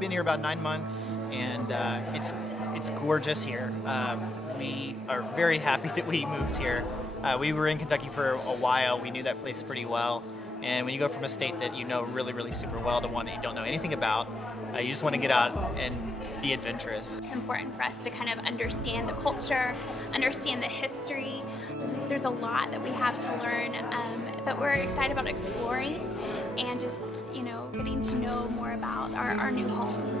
we've been here about 9 months, and it's gorgeous here. We are very happy that we moved here. We were in Kentucky for a while. We knew that place pretty well. And when you go from a state that you know really, really super well to one that you don't know anything about, you just want to get out and be adventurous. It's important for us to kind of understand the culture, understand the history. There's a lot that we have to learn, but we're excited about exploring and just, getting to know more about our new home.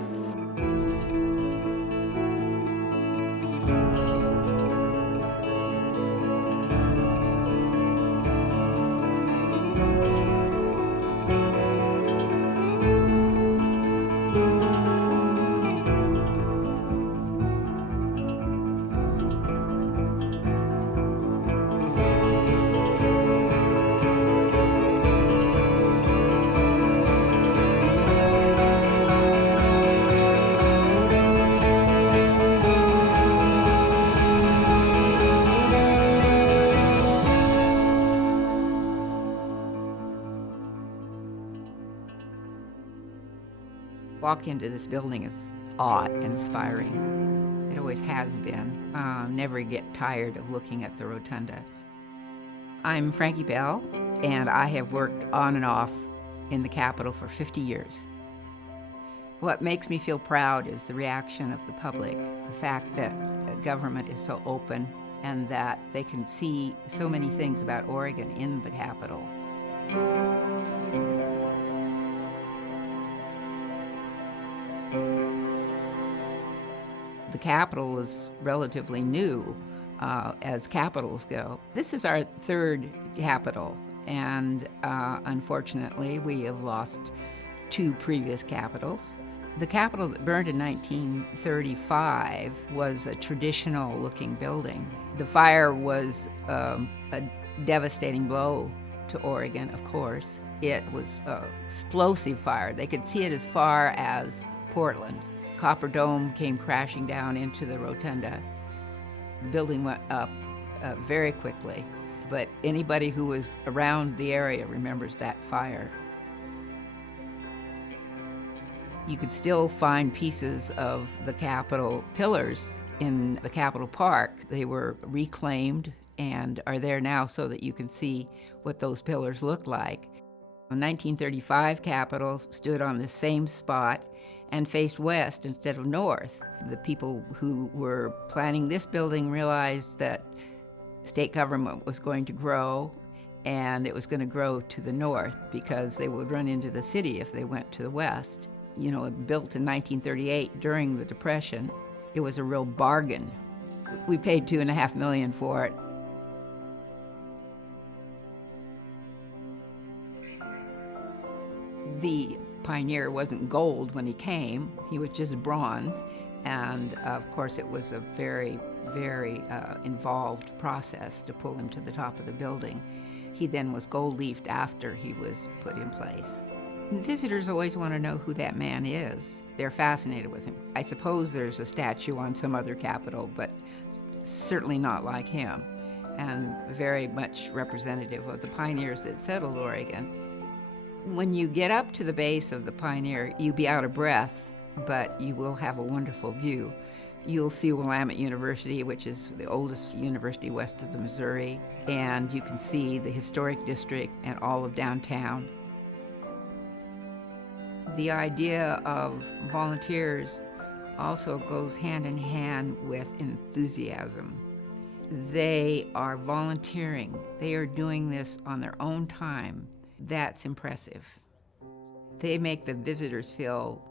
Walk into this building is awe-inspiring. It always has been. Never get tired of looking at the rotunda. I'm Frankie Bell, and I have worked on and off in the Capitol for 50 years. What makes me feel proud is the reaction of the public, the fact that government is so open and that they can see so many things about Oregon in the Capitol. The Capitol is relatively new as capitals go. This is our third Capitol, and unfortunately we have lost two previous Capitols. The Capitol that burned in 1935 was a traditional-looking building. The fire was a devastating blow to Oregon, of course. It was an explosive fire. They could see it as far as Portland. Copper Dome came crashing down into the rotunda. The building went up very quickly, but anybody who was around the area remembers that fire. You could still find pieces of the Capitol pillars in the Capitol Park. They were reclaimed and are there now so that you can see what those pillars look like. The 1935 Capitol stood on the same spot and faced west instead of north. The people who were planning this building realized that state government was going to grow, and it was going to grow to the north because they would run into the city if they went to the west. Built in 1938 during the Depression, it was a real bargain. We paid $2.5 million for it. The Pioneer wasn't gold when he came. He was just bronze. And of course, it was a very, very involved process to pull him to the top of the building. He then was gold-leafed after he was put in place. And visitors always want to know who that man is. They're fascinated with him. I suppose there's a statue on some other Capitol, but certainly not like him, and very much representative of the pioneers that settled Oregon. When you get up to the base of the Pioneer, you'll be out of breath, but you will have a wonderful view. You'll see Willamette University, which is the oldest university west of the Missouri, and you can see the historic district and all of downtown. The idea of volunteers also goes hand in hand with enthusiasm. They are volunteering. They are doing this on their own time. That's impressive. They make the visitors feel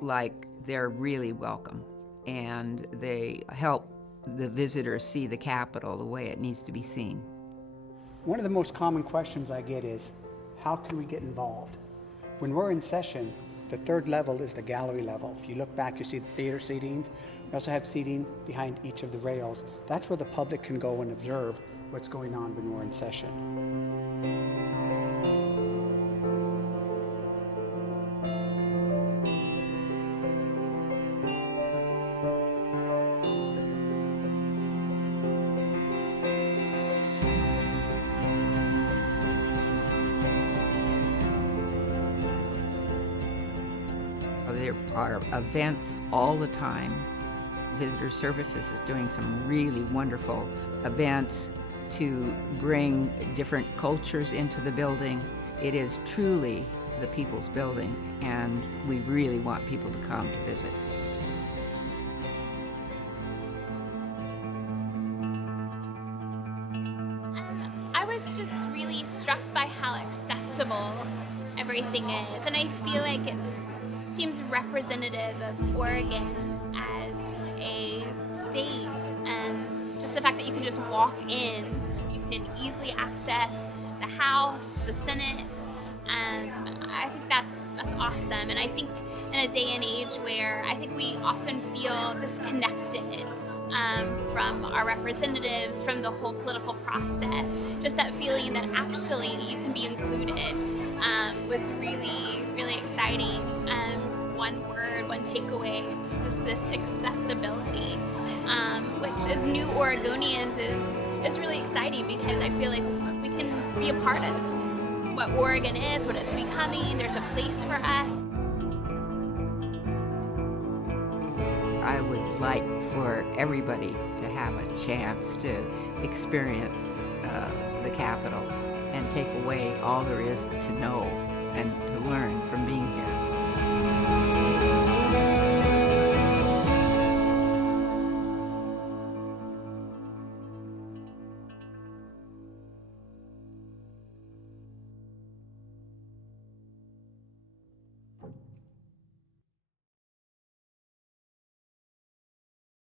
like they're really welcome, and they help the visitors see the Capitol the way it needs to be seen. One of the most common questions I get is, how can we get involved? When we're in session, the third level is the gallery level. If you look back, you see the theater seatings. We also have seating behind each of the rails. That's where the public can go and observe what's going on when we're in session. There are events all the time. Visitor Services is doing some really wonderful events to bring different cultures into the building. It is truly the people's building, and we really want people to come to visit. I was just really struck by how accessible everything is, and I feel like it seems representative of Oregon as a state. Just the fact that you can just walk in, you can easily access the House, the Senate. I think that's awesome, and I think in a day and age where I think we often feel disconnected from our representatives, from the whole political process, just that feeling that actually you can be included was really, really exciting. One word, one takeaway, it's just this accessibility, which as new Oregonians is really exciting, because I feel like we can be a part of what Oregon is, what it's becoming. There's a place for us. I would like for everybody to have a chance to experience the Capitol and take away all there is to know and to learn from being here.